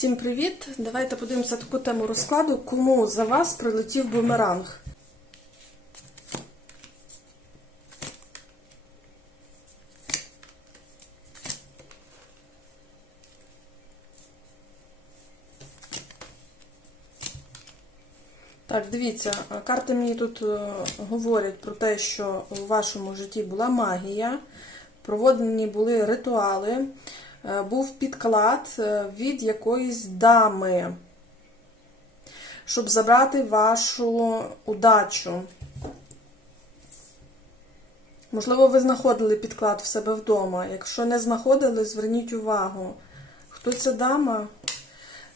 Всім привіт! Давайте подивимося таку тему розкладу, кому за вас прилетів бумеранг. Так, дивіться, карти мені тут е, говорять про те, що у вашому житті була магія, проводені були ритуали, був підклад е, від якоїсь дами, щоб забрати вашу удачу. Можливо, ви знаходили підклад в себе вдома. Якщо не знаходили, зверніть увагу. Хто ця дама?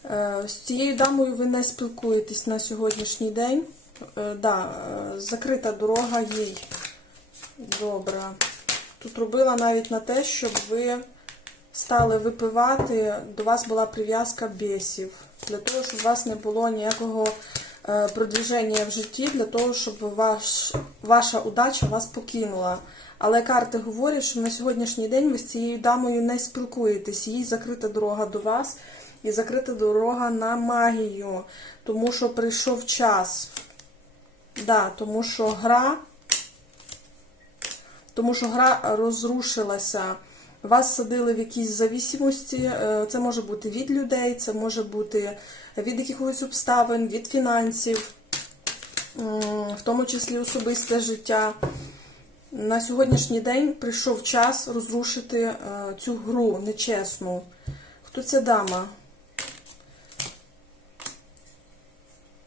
Е, З цією дамою ви не спілкуєтесь на сьогоднішній день. Е, Да, е, закрита дорога їй. Добре. Тут робила навіть на те, щоб ви стали випивати, до вас була прив'язка бісів. Для того, щоб у вас не було ніякого е, продвіження в житті, для того, щоб ваш, ваша удача вас покинула. Але карти говорять, що на сьогоднішній день ви з цією дамою не спілкуєтесь, їй закрита дорога до вас і закрита дорога на магію, тому що прийшов час. Да, тому що гра, тому що гра розрушилася. Вас садили в якісь зависимості. е, Це може бути від людей, це може бути від якихось обставин, від фінансів, в тому числі особисте життя. На сьогоднішній день прийшов час розрушити е, цю гру нечесну. Хто ця дама?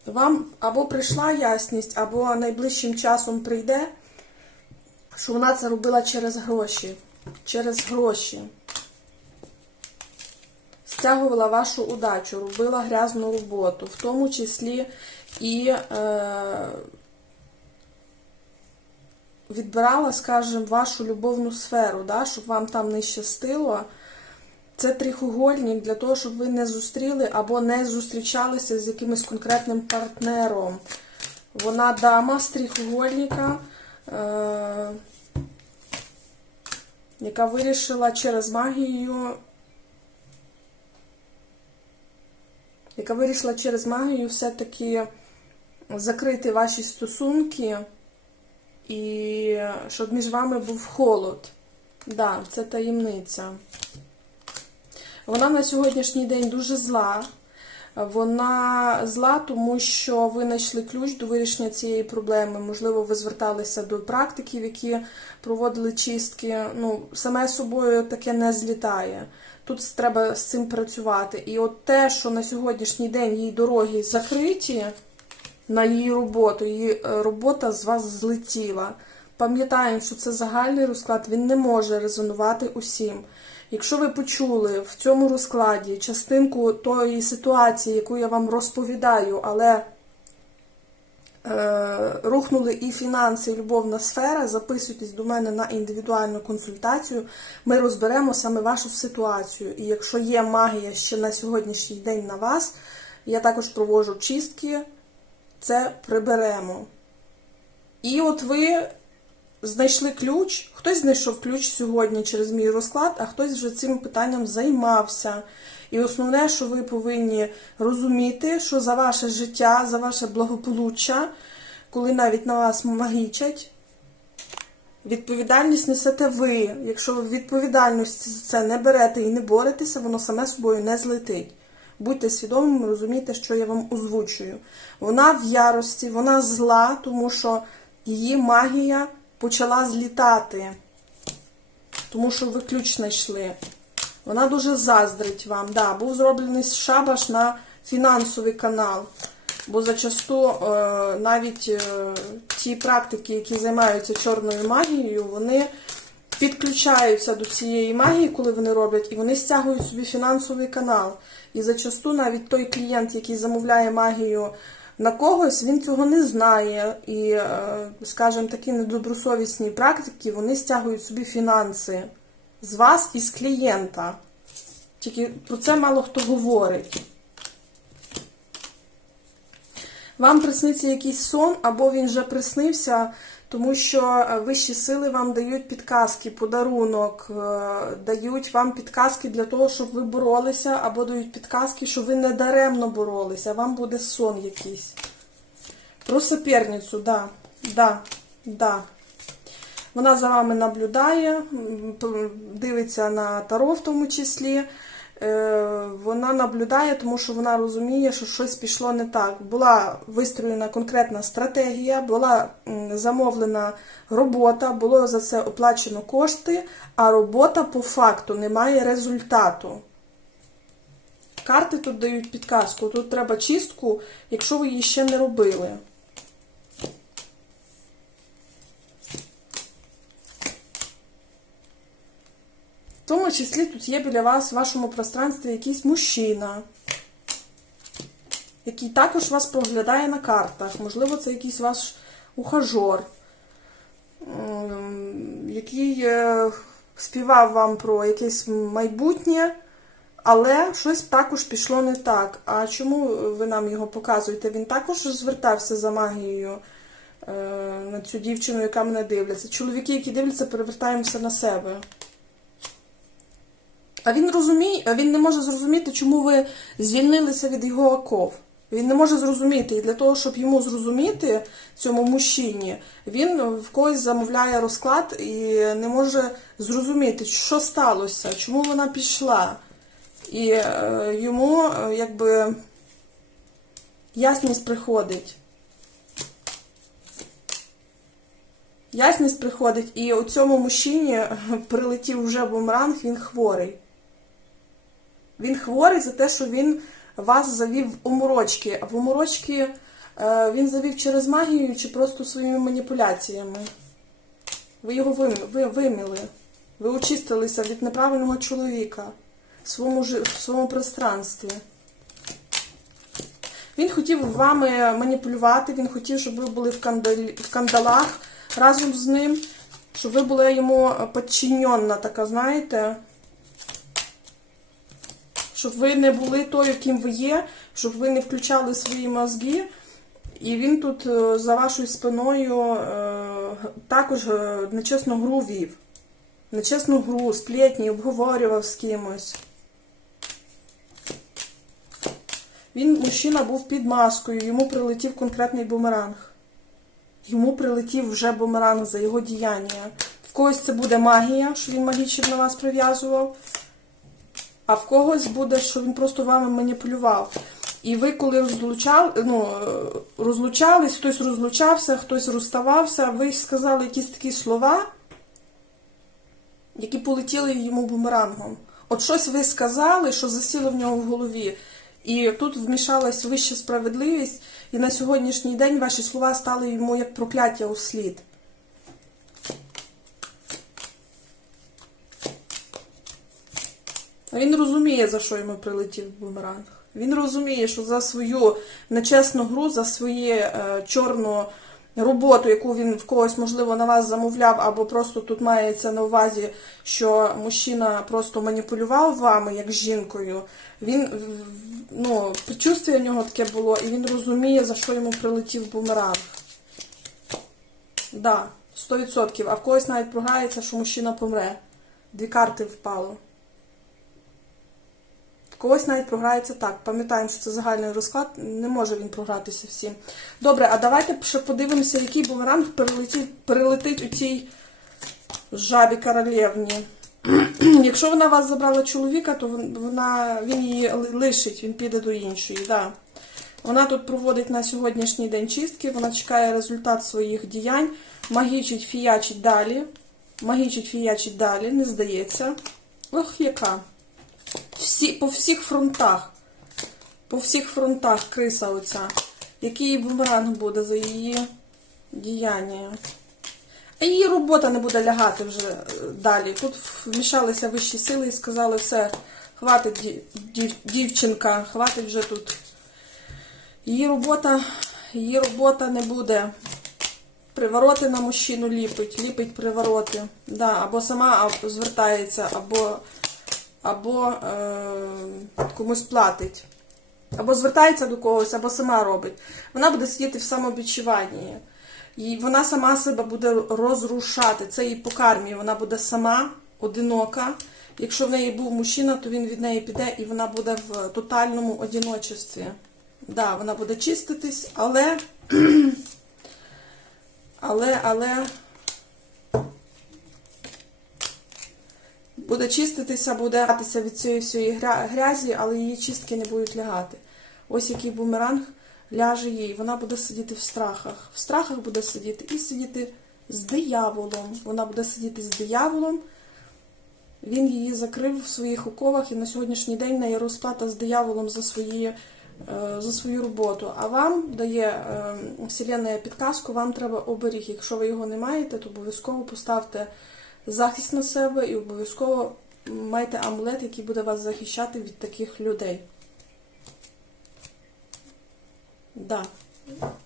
Вам або прийшла ясність, або найближчим часом прийде, що вона це робила через гроші. Через гроші. Стягувала вашу удачу, робила грязну роботу, в тому числі і е, відбирала, скажімо, вашу любовну сферу, да, щоб вам там не щастило. Це трихугольник для того, щоб ви не зустріли або не зустрічалися з якимось конкретним партнером. Вона дама з трихугольника, е- яка вирішила через магію, яка вирішила через магію все-таки закрити ваші стосунки і щоб між вами був холод. Так, да, це таємниця. Вона на сьогоднішній день дуже зла. Вона зла, тому що ви знайшли ключ до вирішення цієї проблеми. Можливо, ви зверталися до практиків, які проводили чистки. Ну, саме собою таке не злітає. Тут треба з цим працювати. І от те, що на сьогоднішній день її дороги закриті на її роботу, її робота з вас злетіла. Пам'ятаємо, що це загальний розклад, він не може резонувати усім. Якщо ви почули в цьому розкладі частинку тої ситуації, яку я вам розповідаю, але е, рухнули і фінанси, і любовна сфера, записуйтесь до мене на індивідуальну консультацію, ми розберемо саме вашу ситуацію. І якщо є магія ще на сьогоднішній день на вас, я також проводжу чистки, це приберемо. І от ви знайшли ключ, хтось знайшов ключ сьогодні через мій розклад, а хтось вже цим питанням займався. І основне, що ви повинні розуміти, що за ваше життя, за ваше благополуччя, коли навіть на вас магічать, відповідальність несете ви. Якщо ви відповідальність за це не берете і не боретеся, воно саме собою не злетить. Будьте свідомими, розумійте, що я вам озвучую. Вона в ярості, вона зла, тому що її магія почала злітати, тому що ви ключ знайшли. Вона дуже заздрить вам. Да, Був зроблений шабаш на фінансовий канал. Бо зачасту е, навіть е, ті практики, які займаються чорною магією, вони підключаються до цієї магії, коли вони роблять, і вони стягують собі фінансовий канал. І зачасту навіть той клієнт, який замовляє магію на когось, він цього не знає. І, е, скажімо, такі недобросовісні практики, вони стягують собі фінанси з вас і з клієнта. Тільки про це мало хто говорить. Вам присниться якийсь сон, або він вже приснився, тому що е, вищі сили вам дають підказки, подарунок, е, дають вам підказки для того, щоб ви боролися, або дають підказки, що ви не даремно боролися, вам буде сон якийсь. Про соперницю, да, да, да. Вона за вами наблюдає, дивиться на таро в тому числі. Е, Вона наблюдає, тому що вона розуміє, що щось пішло не так. Була вистроєна конкретна стратегія, була замовлена робота, було за це оплачено кошти, а робота по факту не має результату. Карти тут дають підказку. Тут треба чистку, якщо ви її ще не робили. В тому числі тут є біля вас в вашому пространстві якийсь мужчина, який також вас проглядає на картах. Можливо, це якийсь ваш ухажор, який е, співав вам про якесь майбутнє, але щось також пішло не так. А чому ви нам його показуєте? Він також звертався за магією е, на цю дівчину, яка мене дивляться. Чоловіки, які дивляться, перевертаємося на себе. А він розуміє, він не може зрозуміти, чому ви звільнилися від його оков. Він не може зрозуміти. І для того, щоб йому зрозуміти цьому мужчині, він в когось замовляє розклад і не може зрозуміти, що сталося, чому вона пішла. І е, йому е, якби ясність приходить. Ясність приходить, і у цьому мужчині прилетів вже бумеранг, він хворий. Він хворий за те, що він вас завів в оморочки. А в оморочки е, він завів через магію чи просто своїми маніпуляціями. Ви його виміли. Ви очистилися від неправильного чоловіка в своєму, в своєму пространстві. Він хотів вами маніпулювати, він хотів, щоб ви були в, кандалі, в кандалах разом з ним, щоб ви були йому підчинена, така, знаєте, щоб ви не були тою, ким ви є, щоб ви не включали свої мозги. І він тут е, за вашою спиною е, також е, нечесну гру вів. Нечесну гру, сплетні, обговорював з кимось. Він, мужчина, був під маскою, йому прилетів конкретний бумеранг. Йому прилетів вже бумеранг за його діяння. В когось це буде магія, що він магічно на вас прив'язував, а в когось буде, що він просто вами маніпулював. І ви, коли розлучали, ну, розлучались, хтось розлучався, хтось розставався, ви сказали якісь такі слова, які полетіли йому бумерангом. От щось ви сказали, що засіло в нього в голові. І тут вмішалась вища справедливість, і на сьогоднішній день ваші слова стали йому як прокляття у слід. Він розуміє, за що йому прилетів бумеранг. Він розуміє, що за свою нечесну гру, за свою е, чорну роботу, яку він в когось, можливо, на вас замовляв, або просто тут мається на увазі, що мужчина просто маніпулював вами як жінкою. Він ну, в нього таке було, і він розуміє, за що йому прилетів бумеранг. Да, 100%. А в когось навіть програється, що мужчина помре. Дві карти впало. Когось навіть програється так. Пам'ятаємо, що це загальний розклад, не може він програтися всім. Добре, а давайте ще подивимося, який бумеранг перелетить, перелетить у цій жабі королевні. Якщо вона вас забрала чоловіка, то вона, він її лишить, він піде до іншої. Да. Вона тут проводить на сьогоднішній день чистки, вона чекає результат своїх діянь, магічить, фіячить далі. Магічить, фіячить далі, не здається. Ох, яка. Всі, по всіх фронтах. По всіх фронтах криса оця. Який бумеранг буде за її діяння. А її робота не буде лягати вже е, далі. Тут вмішалися вищі сили і сказали, все, хватить дів- дівчинка, хватить вже тут. Її робота, її робота не буде. Привороти на мужчину ліпить, ліпить привороти. Да, або сама звертається, або, або е, комусь платить. Або звертається до когось, або сама робить. Вона буде сидіти в самобічуванні. І вона сама себе буде розрушати. Це її по кармі. Вона буде сама, одинока. Якщо в неї був мужчина, то він від неї піде і вона буде в тотальному одиночестві. Да, вона буде чиститись, але. Але, але. Буде чиститися, буде гратися від цієї всієї грязі, але її чистки не будуть лягати. Ось який бумеранг ляже їй. Вона буде сидіти в страхах. В страхах буде сидіти і сидіти з дияволом. Вона буде сидіти з дияволом. Він її закрив в своїх оковах, і на сьогоднішній день в неї розплата з дияволом за свої. е, За свою роботу, а вам дає е, Вселенная підказку, вам треба оберіг. Якщо ви його не маєте, то обов'язково поставте захист на себе і обов'язково майте амулет, який буде вас захищати від таких людей. Да.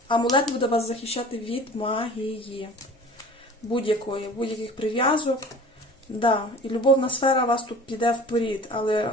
Амулет буде вас захищати від магії. Будь-якої, будь-яких прив'язок. Да. І любовна сфера вас тут піде вперед, але. е,